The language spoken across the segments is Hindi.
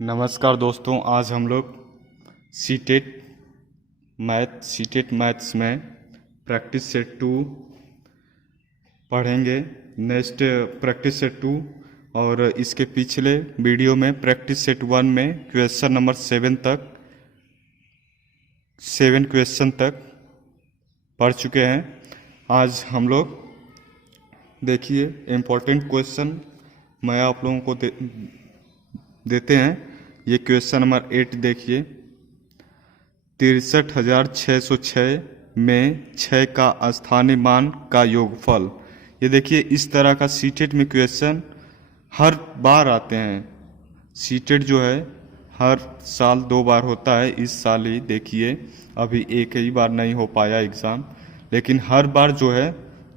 नमस्कार दोस्तों, आज हम लोग सीटेट मैथ्स में प्रैक्टिस सेट 2 पढ़ेंगे। नेक्स्ट प्रैक्टिस सेट 2 और इसके पिछले वीडियो में प्रैक्टिस सेट 1 में क्वेश्चन नंबर 7 क्वेश्चन तक पढ़ चुके हैं। आज हम लोग देखिए इम्पोर्टेंट क्वेश्चन मैं आप लोगों को देते हैं। ये क्वेश्चन नंबर 8 देखिए, 63,606 में 6 का स्थानीय मान का योगफल। ये देखिए इस तरह का सीटेट में क्वेश्चन हर बार आते हैं। सीटेट जो है हर साल 2 बार होता है। इस साल ही देखिए अभी एक ही बार नहीं हो पाया एग्ज़ाम, लेकिन हर बार जो है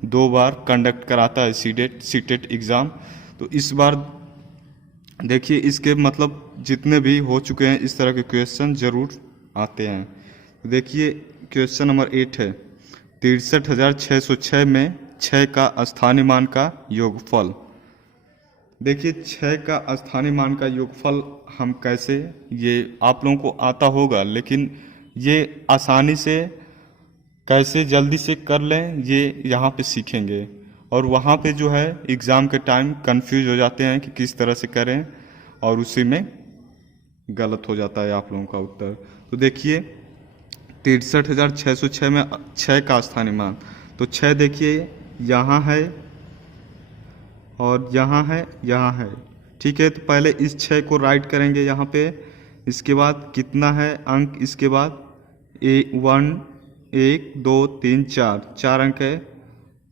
2 बार कंडक्ट कराता है सीटेट एग्ज़ाम। तो इस बार देखिए इसके मतलब जितने भी हो चुके हैं इस तरह के क्वेश्चन जरूर आते हैं। देखिए क्वेश्चन नंबर 8 है, 63,606 में 6 का स्थानीय मान का योगफल। देखिए 6 का स्थानीय मान का योगफल हम कैसे, ये आप लोगों को आता होगा, लेकिन ये आसानी से कैसे जल्दी से कर लें ये यहाँ पे सीखेंगे। और वहाँ पे जो है एग्ज़ाम के टाइम कंफ्यूज हो जाते हैं कि किस तरह से करें, और उसी में गलत हो जाता है आप लोगों का उत्तर। तो देखिए 63,606 में 6 का स्थानीय मान, तो 6 देखिए यहाँ है और यहाँ है, यहाँ है, ठीक है। तो पहले इस 6 को राइट करेंगे यहाँ पे, इसके बाद कितना है अंक, इसके बाद 1 2 3 4 अंक है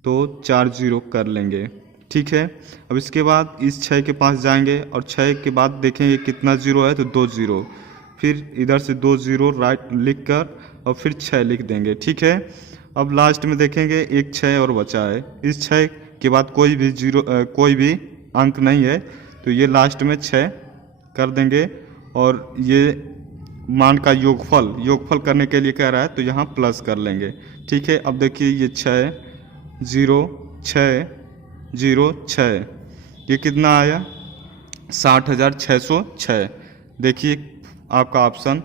तो 4 0 कर लेंगे, ठीक है। अब इसके बाद इस 6 के पास जाएंगे और 6 के बाद देखेंगे कितना 0 है तो 2 0, फिर इधर से 2 0 राइट लिख कर और फिर 6 लिख देंगे, ठीक है। अब लास्ट में देखेंगे एक 6 और बचा है। इस 6 के बाद कोई भी अंक नहीं है तो ये लास्ट में 6 कर देंगे। और ये मान का योगफल करने के लिए कह रहा है तो यहाँ प्लस कर लेंगे, ठीक है। अब देखिए ये 6 0 6 0 6, ये कितना आया 60,606। देखिए आपका ऑप्शन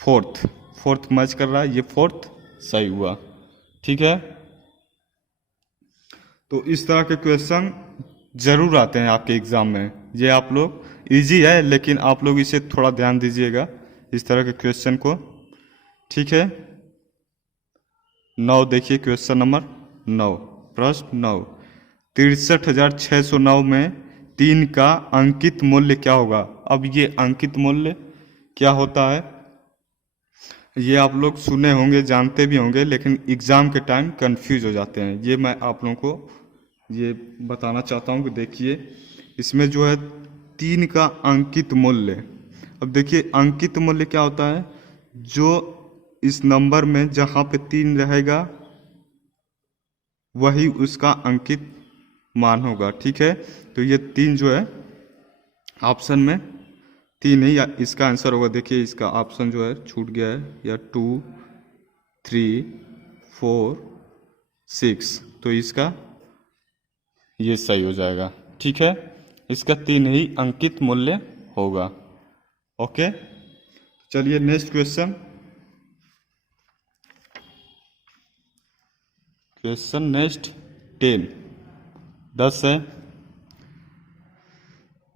फोर्थ मैच कर रहा है, ये फोर्थ सही हुआ, ठीक है। तो इस तरह के क्वेश्चन जरूर आते हैं आपके एग्जाम में। ये आप लोग इजी है, लेकिन आप लोग इसे थोड़ा ध्यान दीजिएगा इस तरह के क्वेश्चन को, ठीक है। 9 देखिए क्वेश्चन नंबर 9, प्रश्न 9, 63,609 में 3 का अंकित मूल्य क्या होगा। अब ये अंकित मूल्य क्या होता है ये आप लोग सुने होंगे, जानते भी होंगे, लेकिन एग्जाम के टाइम कंफ्यूज हो जाते हैं। ये मैं आप लोगों को ये बताना चाहता हूँ कि देखिए इसमें जो है 3 का अंकित मूल्य। अब देखिए अंकित मूल्य क्या होता है, जो इस नंबर में जहाँ पे 3 रहेगा वही उसका अंकित मान होगा, ठीक है। तो ये 3 जो है ऑप्शन में 3 ही इसका आंसर होगा। देखिए इसका ऑप्शन जो है छूट गया है, या 2 3 4 6, तो इसका ये सही हो जाएगा, ठीक है। इसका 3 ही अंकित मूल्य होगा, ओके। चलिए नेक्स्ट क्वेश्चन नेक्स्ट 10 है,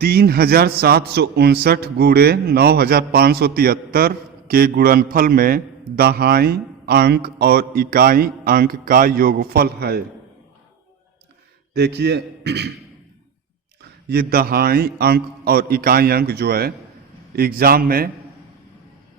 3,759 गुणे 9,573 के गुणनफल में दहाई अंक और इकाई अंक का योगफल है। देखिए ये दहाई अंक और इकाई अंक जो है एग्जाम में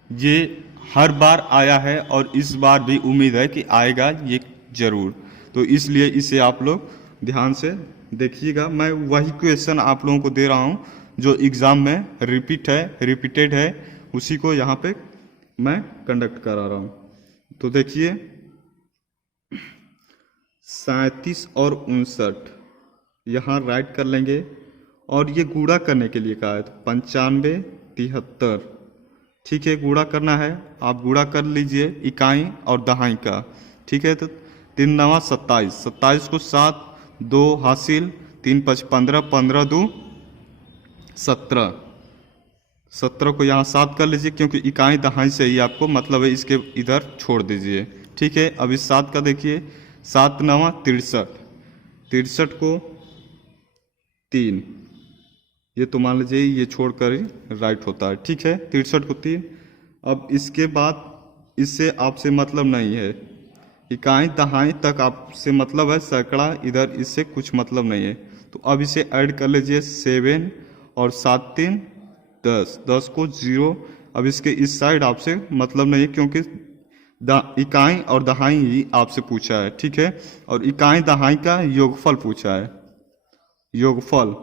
ये हर बार आया है और इस बार भी उम्मीद है कि आएगा ये जरूर। तो इसलिए इसे आप लोग ध्यान से देखिएगा। मैं वही क्वेश्चन आप लोगों को दे रहा हूँ जो एग्जाम में रिपीटेड है, उसी को यहाँ पे मैं कंडक्ट करा रहा हूँ। तो देखिए 37 और 59 यहाँ राइट कर लेंगे, और ये गुणा करने के लिए कहा है तो 95 73, ठीक है। गुणा करना है, आप गुणा कर लीजिए इकाई और दहाई का, ठीक है। तो 3 9 27, 27 को 7 2 हासिल, 3 5 15, 15 2 17, 17 को यहाँ 7 कर लीजिए, क्योंकि इकाई दहाई से ही आपको मतलब है, इसके इधर छोड़ दीजिए। ठीक है, अब इस 7 का देखिए, 7 9 63, 63 को 3, ये तो मान लीजिए ये छोड़कर ही राइट होता है। ठीक है, 63 को 3। अब इसके बाद इससे आपसे मतलब नहीं है, इकाई दहाई तक आपसे मतलब है, सैकड़ा इधर इससे कुछ मतलब नहीं है। तो अब इसे ऐड कर लीजिए, 7 और 7 3 10, 10 को 0। अब इसके इस साइड आपसे मतलब नहीं है, क्योंकि इकाई और दहाई ही आपसे पूछा है। ठीक है, और इकाई दहाई का योगफल पूछा है, योगफल।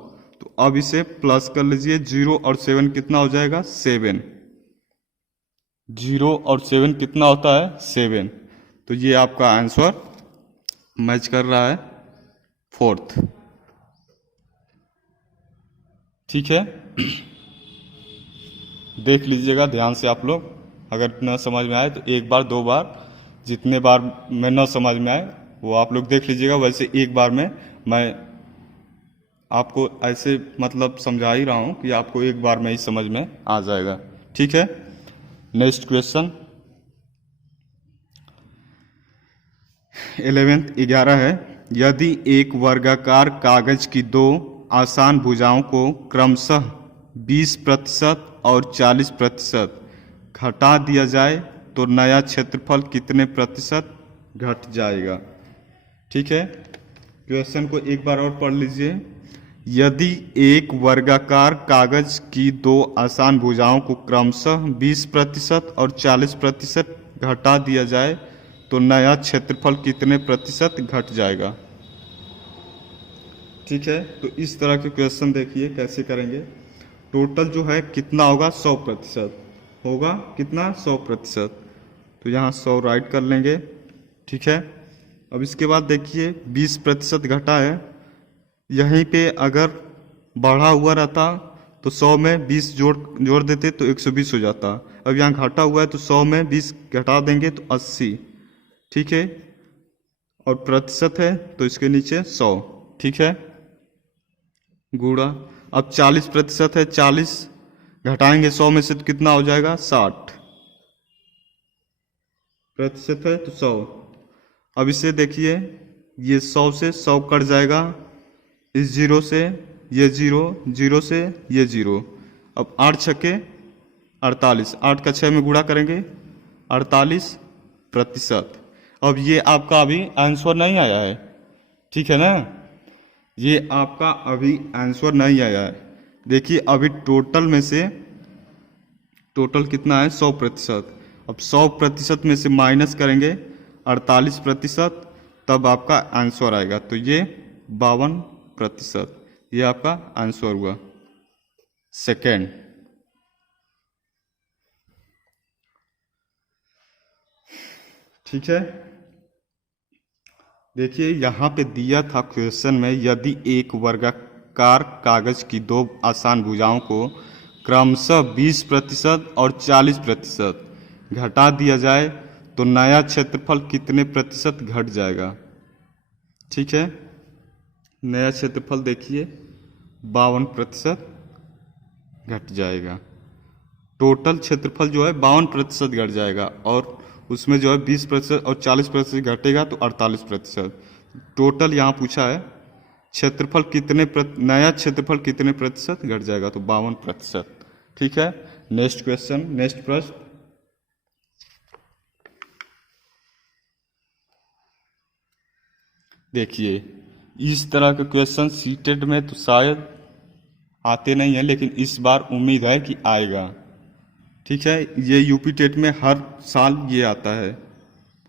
तो अब इसे प्लस कर लीजिए, 0 और 7 कितना हो जाएगा, 7। 0 और 7 कितना होता है, 7। तो ये आपका आंसर मैच कर रहा है 4th। ठीक है, देख लीजिएगा ध्यान से आप लोग, अगर न समझ में आए तो एक बार 2 बार, जितने बार में न समझ में आए वो आप लोग देख लीजिएगा। वैसे एक बार में मैं आपको ऐसे मतलब समझा ही रहा हूँ कि आपको एक बार में ही समझ में आ जाएगा। ठीक है, नेक्स्ट क्वेश्चन 11 है। यदि एक वर्गाकार कागज की 2 आसान भुजाओं को क्रमशः 20% और 40% घटा दिया जाए तो नया क्षेत्रफल कितने प्रतिशत घट जाएगा। ठीक है, क्वेश्चन को एक बार और पढ़ लीजिए। यदि एक वर्गाकार कागज की 2 आसान भुजाओं को क्रमशः 20% और 40% घटा दिया जाए तो नया क्षेत्रफल कितने प्रतिशत घट जाएगा। ठीक है, तो इस तरह के क्वेश्चन देखिए कैसे करेंगे। टोटल जो है कितना होगा, 100% होगा, कितना 100%। तो यहाँ 100 राइट कर लेंगे। ठीक है, अब इसके बाद देखिए 20% घटा है, यहीं पे अगर बढ़ा हुआ रहता तो 100 में 20 जोड़ देते तो 120 हो जाता। अब यहाँ घटा हुआ है तो 100 में 20 घटा देंगे तो 80। ठीक है, और प्रतिशत है तो इसके नीचे 100। ठीक है, गुणा। अब 40% है, 40 घटाएंगे 100 में से तो कितना हो जाएगा, 60 प्रतिशत है तो 100। अब इसे देखिए, ये 100 से 100 कट जाएगा, इस 0 से ये 0, 0 से ये 0। अब 8 छक्के 48, 8 का 6 में गुणा करेंगे 48%। अब ये आपका अभी आंसर नहीं आया है। ठीक है ना, ये आपका अभी आंसर नहीं आया है। देखिए अभी टोटल में से टोटल कितना है, 100%। अब 100% में से माइनस करेंगे 48%, तब आपका आंसर आएगा। तो ये 52%, ये आपका आंसर हुआ सेकेंड। ठीक है, देखिए यहाँ पे दिया था क्वेश्चन में, यदि एक वर्गाकार कागज की 2 आसान भुजाओं को क्रमशः 20% और 40% घटा दिया जाए तो नया क्षेत्रफल कितने प्रतिशत घट जाएगा। ठीक है, नया क्षेत्रफल देखिए 52% घट जाएगा। टोटल क्षेत्रफल जो है 52% घट जाएगा, और उसमें जो है 20% और 40% घटेगा तो 48%। टोटल यहाँ पूछा है क्षेत्रफल कितने नया क्षेत्रफल कितने प्रतिशत घट जाएगा, तो 52%। ठीक है, नेक्स्ट क्वेश्चन, नेक्स्ट प्रश्न देखिए। इस तरह के क्वेश्चन सीटेट में तो शायद आते नहीं हैं, लेकिन इस बार उम्मीद है कि आएगा। ठीक है, ये यूपी टेट में हर साल ये आता है,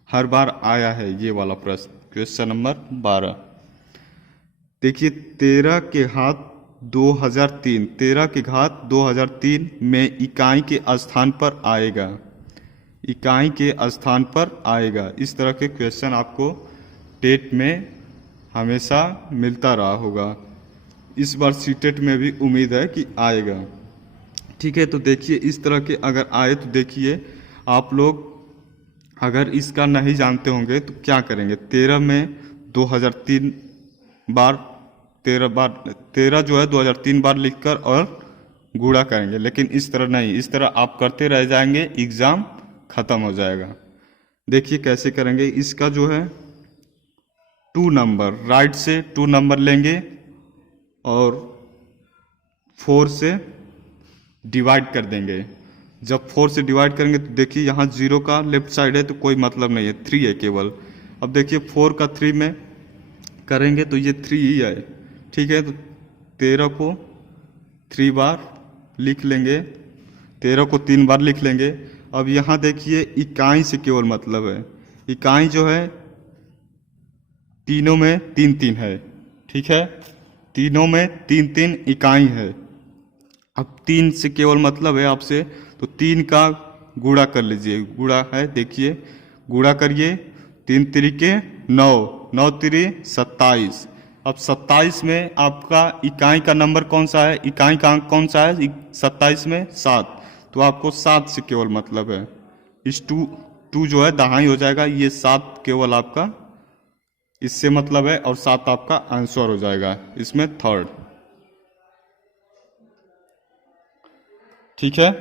हर बार आया है ये वाला प्रश्न। क्वेश्चन नंबर 12 देखिए, 13 के घात 2003, 13 के घात 2003 में इकाई के स्थान पर आएगा, इकाई के स्थान पर आएगा। इस तरह के क्वेश्चन आपको टेट में हमेशा मिलता रहा होगा, इस बार सीटेट में भी उम्मीद है कि आएगा। ठीक है, तो देखिए इस तरह के अगर आए तो देखिए आप लोग अगर इसका नहीं जानते होंगे तो क्या करेंगे। 13 में 2003 बार 13 जो है 2003 बार लिखकर और गुणा करेंगे, लेकिन इस तरह नहीं, इस तरह आप करते रह जाएंगे, एग्ज़ाम ख़त्म हो जाएगा। देखिए कैसे करेंगे। इसका जो है 2 नंबर, राइट से 2 नंबर लेंगे और 4 से डिवाइड कर देंगे। जब 4 से डिवाइड करेंगे तो देखिए यहाँ 0 का लेफ्ट साइड है तो कोई मतलब नहीं है, 3 है केवल। अब देखिए 4 का 3 में करेंगे तो ये 3 ही है, ठीक है। तो 13 को 3 बार लिख लेंगे, 13 को 3 बार लिख लेंगे। अब यहाँ देखिए इकाई से केवल मतलब है, इकाई जो है तीनों में 3 3 है, ठीक है, तीनों में 3 3 इकाई है। अब 3 से केवल मतलब है आपसे, तो 3 का गुणा कर लीजिए, गुणा है देखिए, गुणा करिए, 3 तिरिके 9, 9 तिरी 27। अब 27 में आपका इकाई का नंबर कौन सा है, इकाई का अंक कौन सा है 27 में 7, तो आपको 7 से केवल मतलब है। इस 2 जो है दहाई हो जाएगा, ये 7 केवल आपका इससे मतलब है और 7 आपका आंसर हो जाएगा इसमें थर्ड, ठीक है।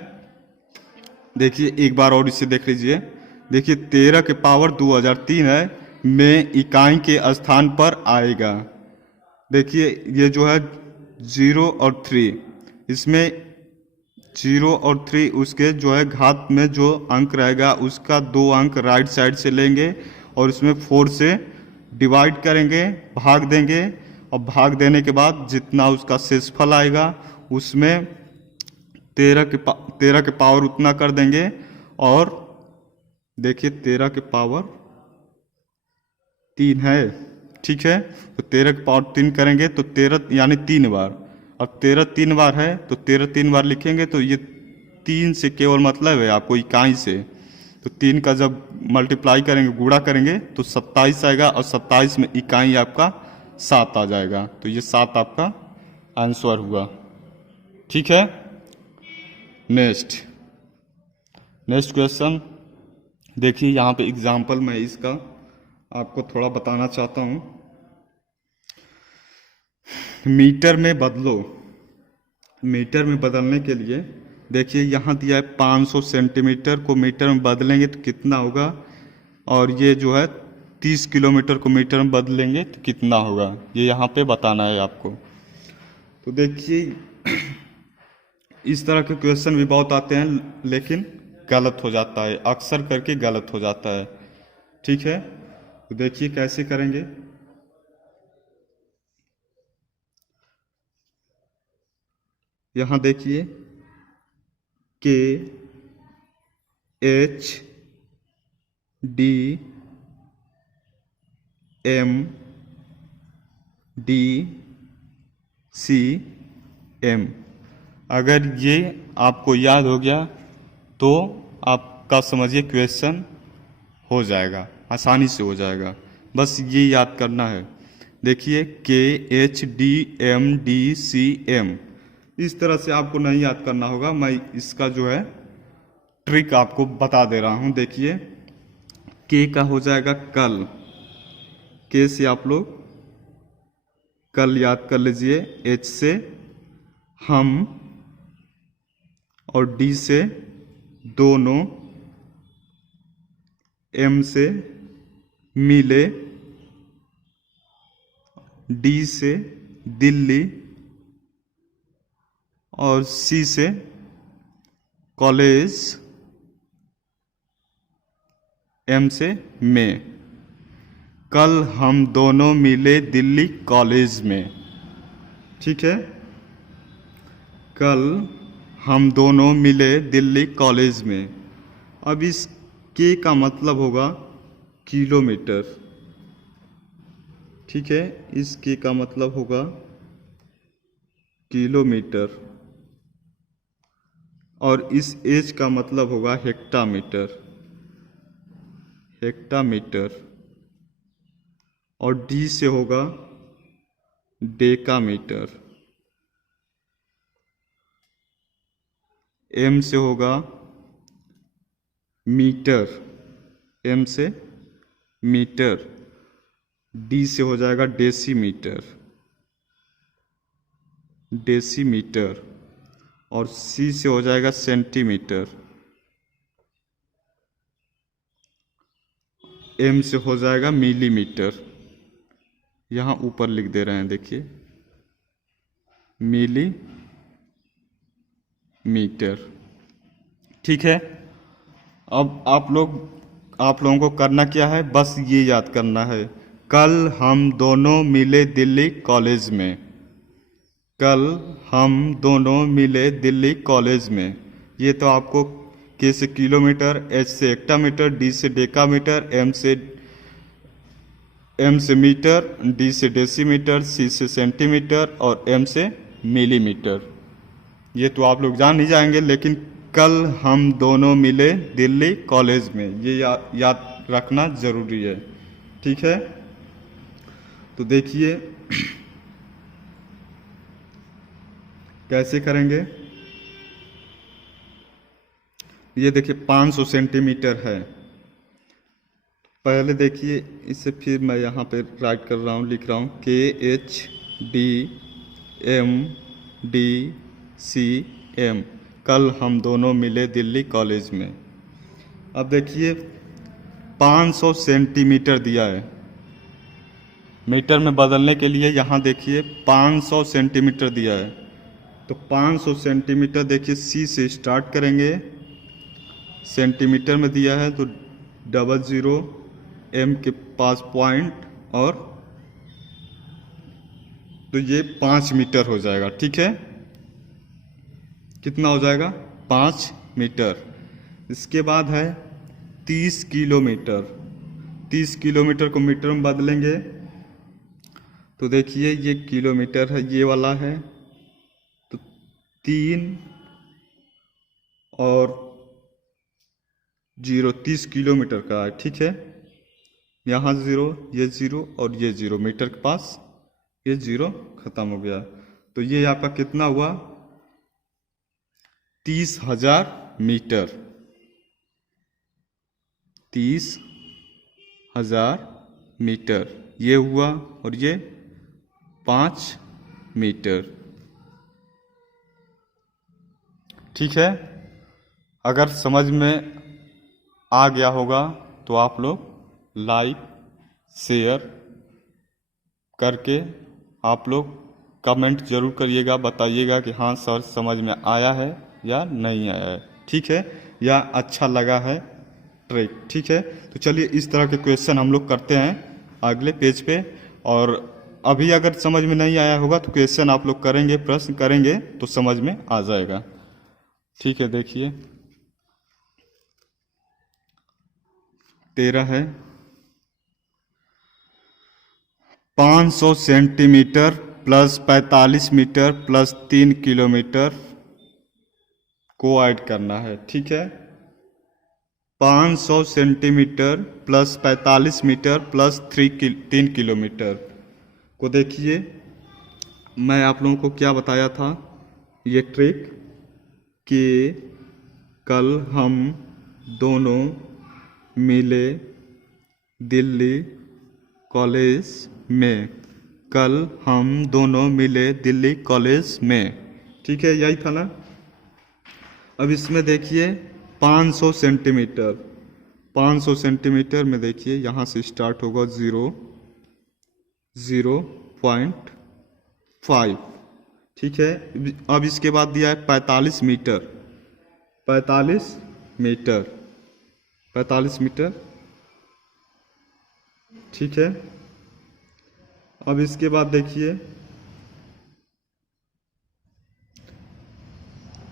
देखिए एक बार और इसे देख लीजिए। देखिए 13 के पावर 2003 है में इकाई के स्थान पर आएगा। देखिए ये जो है 0 और 3, इसमें 0 और 3 उसके जो है घात में जो अंक रहेगा उसका 2 अंक राइट साइड से लेंगे और उसमें 4 से डिवाइड करेंगे, भाग देंगे, और भाग देने के बाद जितना उसका शेषफल आएगा उसमें 13 के पावर उतना कर देंगे। और देखिए 13 के पावर 3 है, ठीक है, तो 13 के पावर 3 करेंगे तो 13 यानी 3 बार। अब 13 3 बार है तो 13 3 बार लिखेंगे, तो ये 3 से केवल मतलब है आपको इकाई से, तो 3 का जब मल्टीप्लाई करेंगे, गुणा करेंगे तो 27 आएगा और 27 में इकाई आपका 7 आ जाएगा, तो ये 7 आपका आंसर हुआ, ठीक है। नेक्स्ट क्वेश्चन देखिए, यहाँ पे एग्जाम्पल मैं इसका आपको थोड़ा बताना चाहता हूँ। मीटर में बदलो, मीटर में बदलने के लिए देखिए यहाँ दिया है 500 सेंटीमीटर को मीटर में बदलेंगे तो कितना होगा, और ये जो है 30 किलोमीटर को मीटर में बदलेंगे तो कितना होगा, ये यहाँ पे बताना है आपको। तो देखिए इस तरह के क्वेश्चन भी बहुत आते हैं लेकिन गलत हो जाता है, अक्सर करके गलत हो जाता है, ठीक है। तो देखिए कैसे करेंगे। यहाँ देखिए K H D M D C M, अगर ये आपको याद हो गया तो आपका समझिए क्वेश्चन हो जाएगा, आसानी से हो जाएगा, बस ये याद करना है। देखिए K H D M D C M, इस तरह से आपको नहीं याद करना होगा, मैं इसका जो है ट्रिक आपको बता दे रहा हूँ। देखिए के का हो जाएगा कल, के से आप लोग कल याद कर लीजिए, एच से हम, और डी से दोनों, एम से मिले, डी से दिल्ली, और सी से कॉलेज, एम से में। कल हम दोनों मिले दिल्ली कॉलेज में, ठीक है, कल हम दोनों मिले दिल्ली कॉलेज में। अब इस के का मतलब होगा किलोमीटर, ठीक है, इस के का मतलब होगा किलोमीटर, और इस एच का मतलब होगा हेक्टामीटर, हेक्टामीटर, और डी से होगा डेकामीटर, एम से होगा मीटर, एम से मीटर, डी से हो जाएगा डेसीमीटर, डेसीमीटर, और सी से हो जाएगा सेंटीमीटर, एम से हो जाएगा मिलीमीटर। यहाँ ऊपर लिख दे रहे हैं, देखिए मिलीमीटर। ठीक है। अब आप लोगों को करना क्या है, बस ये याद करना है, कल हम दोनों मिले दिल्ली कॉलेज में। कल हम दोनों मिले दिल्ली कॉलेज में। ये तो आपको के से किलोमीटर, एच से हेक्टामीटर, डी से डेकामीटर, एम से मीटर, डी से डेसीमीटर, सी से सेंटीमीटर और एम से मिलीमीटर। ये तो आप लोग जान ही जाएंगे, लेकिन कल हम दोनों मिले दिल्ली कॉलेज में, ये याद रखना जरूरी है। ठीक है। तो देखिए कैसे करेंगे। ये देखिए 500 सेंटीमीटर है। पहले देखिए इसे, फिर मैं यहाँ पे राइट कर रहा हूँ, लिख रहा हूँ KHDMDCM, कल हम दोनों मिले दिल्ली कॉलेज में। अब देखिए 500 सेंटीमीटर दिया है, मीटर में बदलने के लिए यहाँ देखिए 500 सेंटीमीटर दिया है। तो 500 सेंटीमीटर देखिए सी से स्टार्ट करेंगे, सेंटीमीटर में दिया है तो 00, एम के पास पॉइंट, और तो ये 5 मीटर हो जाएगा। ठीक है। कितना हो जाएगा? 5 मीटर। इसके बाद है 30 किलोमीटर। 30 किलोमीटर को मीटर में बदलेंगे तो देखिए ये किलोमीटर है, ये वाला है, तो 3 और 0, 30 किलोमीटर का है। ठीक है। यहाँ 0, ये 0 और ये 0, मीटर के पास ये 0 खत्म हो गया। तो ये आपका कितना हुआ? 30,000 मीटर। 30,000 मीटर ये हुआ, और ये 5 मीटर। ठीक है। अगर समझ में आ गया होगा तो आप लोग लाइक शेयर करके आप लोग कमेंट जरूर करिएगा, बताइएगा कि हाँ सर समझ में आया है या नहीं आया है। ठीक है। या अच्छा लगा है ट्रिक। ठीक है। तो चलिए इस तरह के क्वेश्चन हम लोग करते हैं अगले पेज पे, और अभी अगर समझ में नहीं आया होगा तो क्वेश्चन आप लोग करेंगे, प्रश्न करेंगे तो समझ में आ जाएगा। ठीक है। देखिए 13 है, 500 centimetre plus 45 metre plus 3 kilometre को ऐड करना है। ठीक है। 500 centimetre plus 45 metre plus 3 kilometre को देखिए, मैं आप लोगों को क्या बताया था, ये ट्रिक कि कल हम दोनों मिले दिल्ली कॉलेज में। कल हम दोनों मिले दिल्ली कॉलेज में। ठीक है, यही था ना। अब इसमें देखिए 500 सेंटीमीटर, 500 सेंटीमीटर में देखिए यहाँ से स्टार्ट होगा 0.5। ठीक है। अब इसके बाद दिया है 45 मीटर, 45 मीटर, 45 मीटर। ठीक है। अब इसके बाद देखिए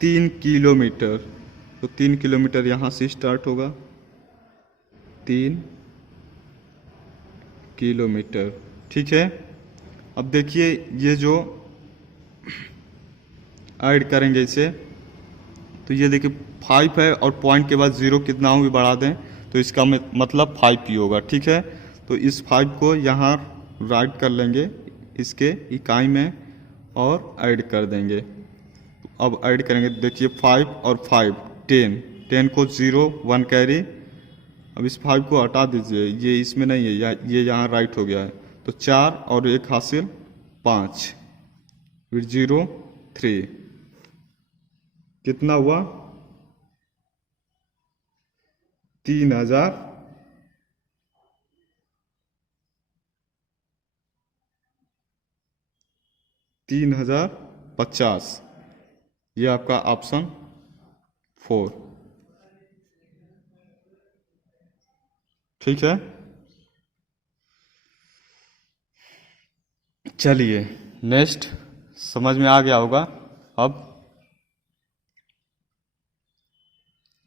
3 किलोमीटर, तो 3 किलोमीटर यहाँ से स्टार्ट होगा, 3 किलोमीटर। ठीक है। अब देखिए ये जो ऐड करेंगे इसे, तो ये देखिए 5 है और पॉइंट के बाद 0 कितना हो भी बढ़ा दें तो इसका मतलब 5 ही होगा। ठीक है। तो इस 5 को यहाँ राइट कर लेंगे इसके इकाई में और ऐड कर देंगे। अब ऐड करेंगे, देखिए 5 और 5 10, 10 को 0 1 कैरी। अब इस 5 को हटा दीजिए, ये इसमें नहीं है, ये यहाँ राइट हो गया है, तो 4 और 1 हासिल 5, फिर 0 3, कितना हुआ 3000 3050। ये आपका ऑप्शन 4 ठीक है। चलिए नेक्स्ट समझ में आ गया होगा। अब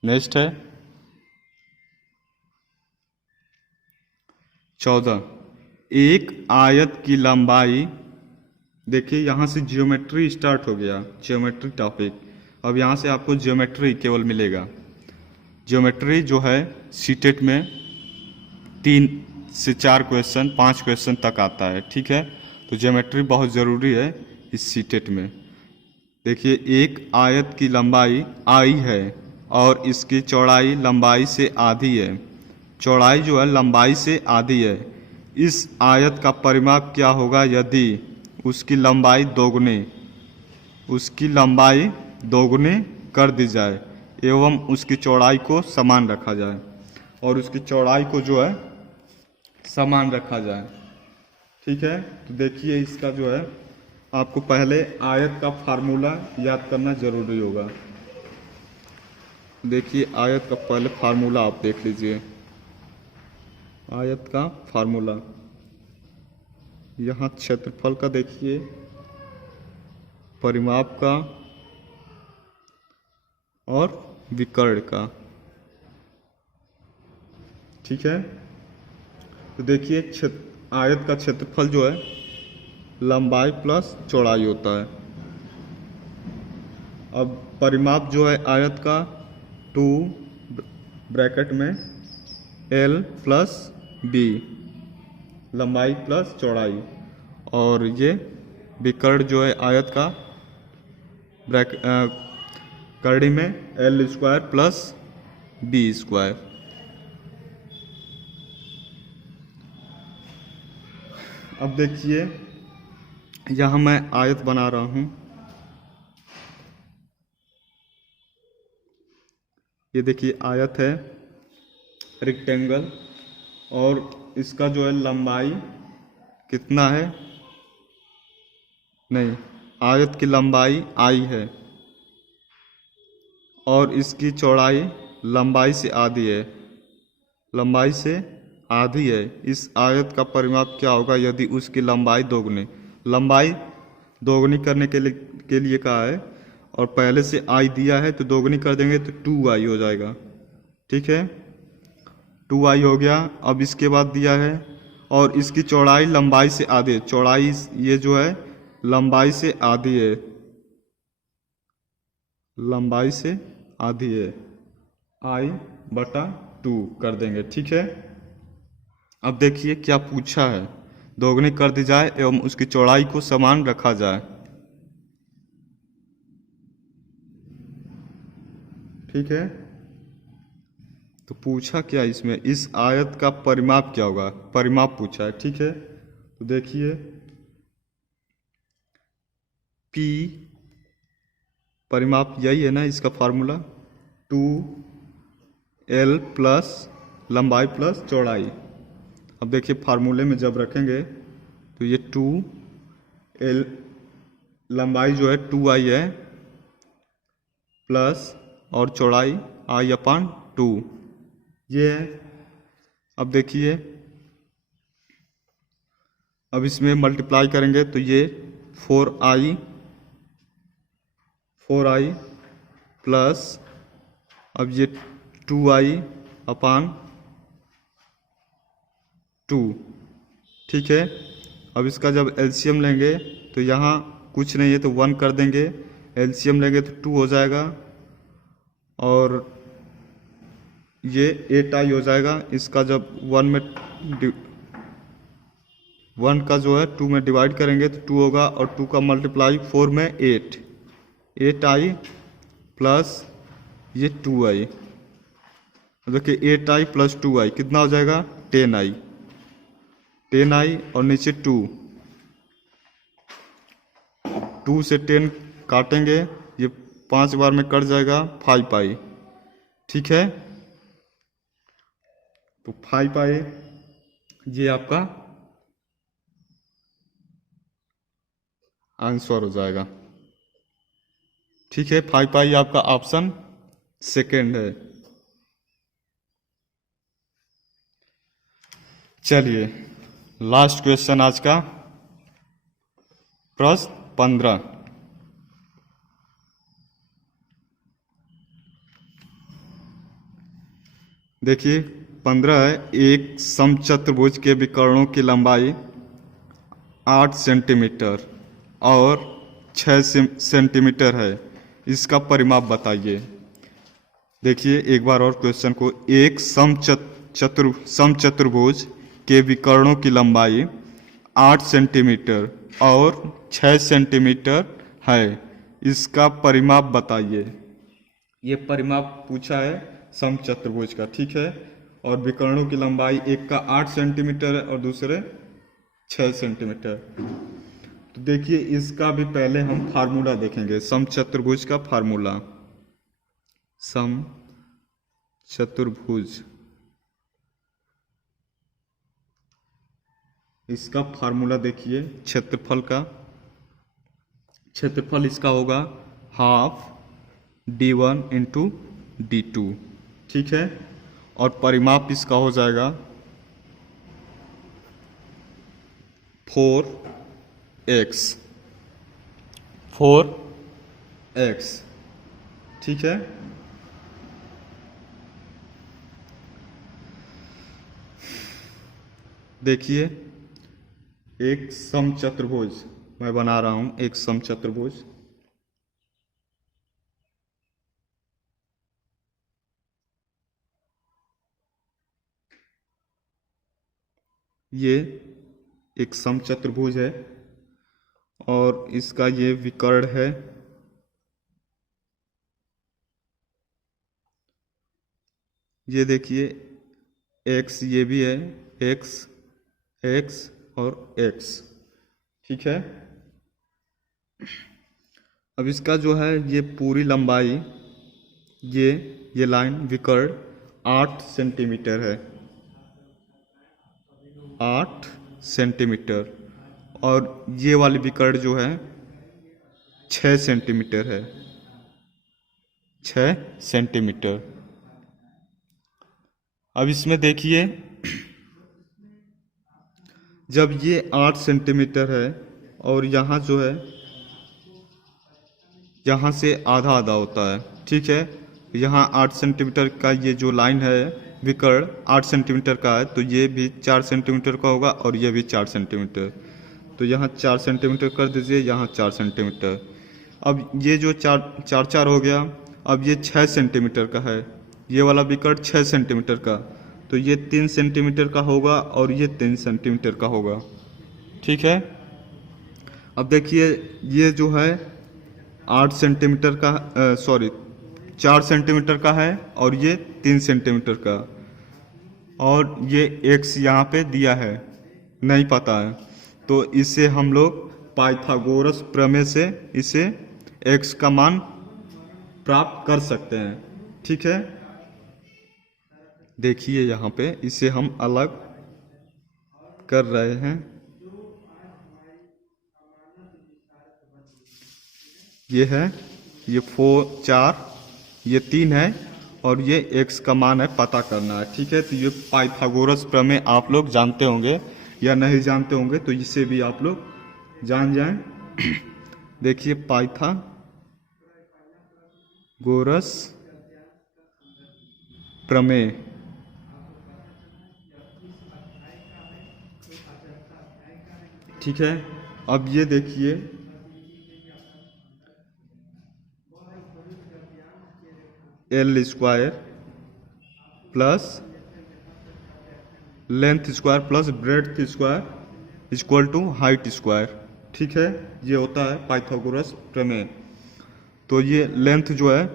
नेक्स्ट है 14। एक आयत की लंबाई, देखिए यहाँ से ज्योमेट्री स्टार्ट हो गया, ज्योमेट्री टॉपिक। अब यहाँ से आपको ज्योमेट्री केवल मिलेगा। ज्योमेट्री जो है सीटेट में 3 से 4 क्वेश्चन 5 क्वेश्चन तक आता है, ठीक है। तो ज्योमेट्री बहुत ज़रूरी है इस सीटेट में। देखिए एक आयत की लंबाई आई है और इसकी चौड़ाई लंबाई से आधी है। चौड़ाई जो है लंबाई से आधी है। इस आयत का परिमाप क्या होगा यदि उसकी लंबाई दोगुनी कर दी जाए एवं उसकी चौड़ाई को समान रखा जाए, और उसकी चौड़ाई को जो है समान रखा जाए, ठीक है। तो देखिए इसका जो है आपको पहले आयत का फार्मूला याद करना जरूरी होगा। देखिए आयत का पहले फार्मूला आप देख लीजिए। आयत का फार्मूला यहाँ क्षेत्रफल का देखिए, परिमाप का और विकर्ण का, ठीक है। तो देखिए आयत का क्षेत्रफल जो है लंबाई प्लस चौड़ाई होता है। अब परिमाप जो है आयत का 2 ब्रैकेट में L प्लस B, लंबाई प्लस चौड़ाई, और ये विकर्ण जो है आयत का करड़ी में L square plus B square. अब देखिए यहाँ मैं आयत बना रहा हूँ। ये देखिए आयत है रेक्टेंगल, और इसका जो है लंबाई कितना है, नहीं, आयत की लंबाई आई है और इसकी चौड़ाई लंबाई से आधी है, लंबाई से आधी है। इस आयत का परिमाप क्या होगा यदि उसकी लंबाई दोगुनी करने के लिए कहा है, और पहले से आई दिया है तो दोगुनी कर देंगे तो 2i हो जाएगा, ठीक है। 2i हो गया। अब इसके बाद दिया है और इसकी चौड़ाई लंबाई से आधी है, चौड़ाई ये जो है लंबाई से आधी है, लंबाई से आधी है, i/2 कर देंगे, ठीक है। अब देखिए क्या पूछा है, दोगुनी कर दी जाए एवं उसकी चौड़ाई को समान रखा जाए, ठीक है। तो पूछा क्या इसमें, इस आयत का परिमाप क्या होगा, परिमाप पूछा है, ठीक है। तो देखिए P परिमाप यही है ना, इसका फार्मूला 2L प्लस लंबाई प्लस चौड़ाई। अब देखिए फार्मूले में जब रखेंगे तो ये 2L लंबाई जो है 2i है प्लस और चौड़ाई i/2 ये है। अब देखिए अब इसमें मल्टीप्लाई करेंगे तो ये 4i प्लस अब ये 2i/2, ठीक है। अब इसका जब एलसीएम लेंगे तो यहाँ कुछ नहीं है तो 1 कर देंगे, एलसीएम लेंगे तो 2 हो जाएगा, और ये 8i हो जाएगा। इसका जब 1 का जो है 2 में डिवाइड करेंगे तो 2 होगा, और 2 का मल्टीप्लाई 4 में 8i प्लस ये 2i। देखिए 8i प्लस 2i कितना हो जाएगा 10i और नीचे 2 से 10 काटेंगे, ये 5 बार में कट जाएगा 5 पाई। ठीक है, तो 5 पाई ये आपका आंसर हो जाएगा। ठीक है, 5 पाई आपका ऑप्शन सेकंड है। चलिए लास्ट क्वेश्चन आज का, प्रश्न 15। देखिए 15 है, एक समचतुर्भुज के विकर्णों की लंबाई 8 सेंटीमीटर और 6 सेंटीमीटर है, इसका परिमाप बताइए। देखिए एक बार और क्वेश्चन को, एक समचतुर्भुज के विकर्णों की लंबाई 8 सेंटीमीटर और 6 सेंटीमीटर है, इसका परिमाप बताइए। ये परिमाप पूछा है समचतुर्भुज का। ठीक है, और विकर्णों की लंबाई एक का 8 सेंटीमीटर है और दूसरे 6 सेंटीमीटर। तो देखिए इसका भी पहले हम फार्मूला देखेंगे, समचतुर्भुज का फार्मूला। समचतुर्भुज, इसका फार्मूला देखिए, क्षेत्रफल का, क्षेत्रफल इसका होगा हाफ d1 इंटू d2। ठीक है, और परिमाप इसका हो जाएगा 4x। ठीक है, देखिए एक समचतुर्भुज मैं बना रहा हूं, एक समचतुर्भुज। ये एक समचतुर्भुज है और इसका ये विकर्ण है। ये देखिए x, ये भी है x, x और x। ठीक है, अब इसका जो है ये पूरी लंबाई, ये लाइन विकर्ण 8 सेंटीमीटर है, 8 सेंटीमीटर, और ये वाली विकर्ण जो है 6 सेंटीमीटर है, 6 सेंटीमीटर। अब इसमें देखिए जब ये 8 सेंटीमीटर है और यहाँ जो है, यहाँ से आधा आधा होता है। ठीक है, यहाँ 8 सेंटीमीटर का ये जो लाइन है विकर्ण 8 सेंटीमीटर का है, तो ये भी 4 सेंटीमीटर का होगा और ये भी 4 सेंटीमीटर। तो यहाँ 4 सेंटीमीटर कर दीजिए, यहाँ 4 सेंटीमीटर। अब ये जो 4 हो गया, अब ये 6 सेंटीमीटर का है, ये वाला विकर्ण 6 सेंटीमीटर का, तो ये 3 सेंटीमीटर का होगा और ये 3 सेंटीमीटर का होगा। ठीक है, अब देखिए ये जो है 8 सेंटीमीटर का, 4 सेंटीमीटर का है और ये 3 सेंटीमीटर का, और ये x यहाँ पे दिया है, नहीं पता है, तो इससे हम लोग पाइथागोरस प्रमेय से इसे x का मान प्राप्त कर सकते हैं। ठीक है, देखिए यहाँ पे इसे हम अलग कर रहे हैं। ये है, ये 4, ये 3 है और ये x का मान है, पता करना है। ठीक है, तो ये पाइथागोरस प्रमेय आप लोग जानते होंगे या नहीं जानते होंगे, तो इसे भी आप लोग जान जाएं। देखिए पाइथागोरस प्रमेय, ठीक है। अब ये देखिए L square plus length square plus breadth square equal to height square. ठीक है, ये होता है पाइथागोरस प्रमेय। तो ये लेंथ जो है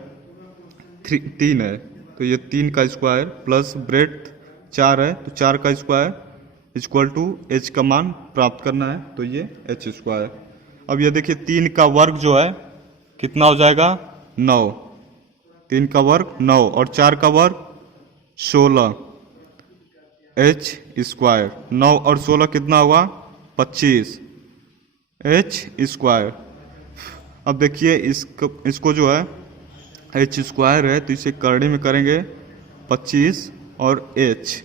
3 है, तो ये 3 का स्क्वायर प्लस ब्रेड्थ 4 है, तो 4 का स्क्वायर इक्वल टू h का मान प्राप्त करना है, तो ये h स्क्वायर। अब ये देखिए 3 का वर्ग जो है कितना हो जाएगा, 9, 3 का वर्ग 9 और 4 का वर्ग 16 एच स्क्वायर। 9 और 16 कितना हुआ? 25 एच स्क्वायर। अब देखिए इसको जो है एच स्क्वायर है तो इसे करड़ी में करेंगे 25 और एच।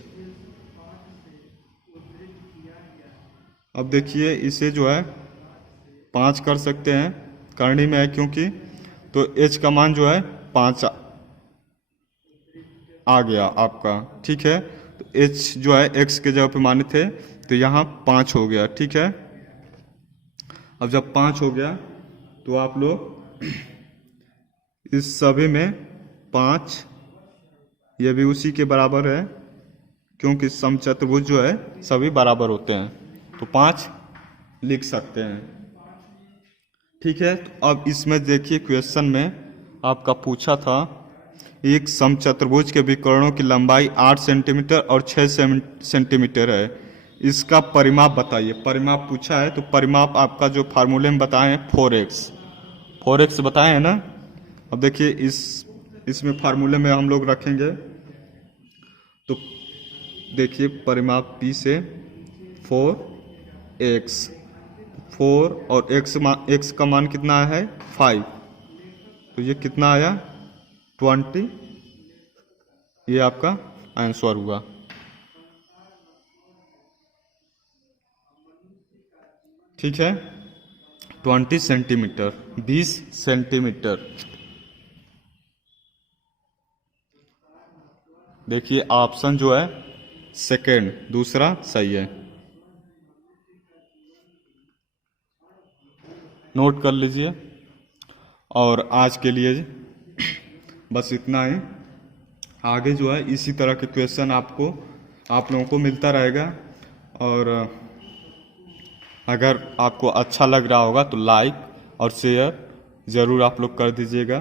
अब देखिए इसे जो है 5 कर सकते हैं, करनी में है क्योंकि, तो h का मान जो है 5 आ गया आपका। ठीक है, तो h जो है x के जगह पे माने थे तो यहाँ 5 हो गया। ठीक है, अब जब 5 हो गया तो आप लोग इस सभी में 5, ये भी उसी के बराबर है क्योंकि समचतुर्भुज जो है सभी बराबर होते हैं, तो 5 लिख सकते हैं। ठीक है, तो अब इसमें देखिए क्वेश्चन में आपका पूछा था एक समचतुर्भुज के विकर्णों की लंबाई 8 सेंटीमीटर और 6 सेंटीमीटर है, इसका परिमाप बताइए। परिमाप पूछा है तो परिमाप आपका जो फार्मूले में बताए हैं 4x बताए हैं ना। अब देखिए इसमें फार्मूले में हम लोग रखेंगे तो देखिए परिमाप P से 4x, 4 और x का मान कितना है 5, तो ये कितना आया 20, ये आपका आंसर हुआ। ठीक है, 20 सेंटीमीटर, 20 सेंटीमीटर। देखिए ऑप्शन जो है सेकेंड, दूसरा सही है, नोट कर लीजिए। और आज के लिए बस इतना ही। आगे जो है इसी तरह के क्वेश्चन आप लोगों को मिलता रहेगा, और अगर आपको अच्छा लग रहा होगा तो लाइक और शेयर ज़रूर आप लोग कर दीजिएगा।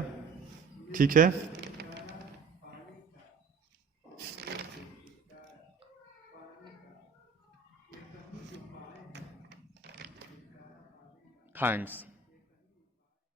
ठीक है, थैंक्स।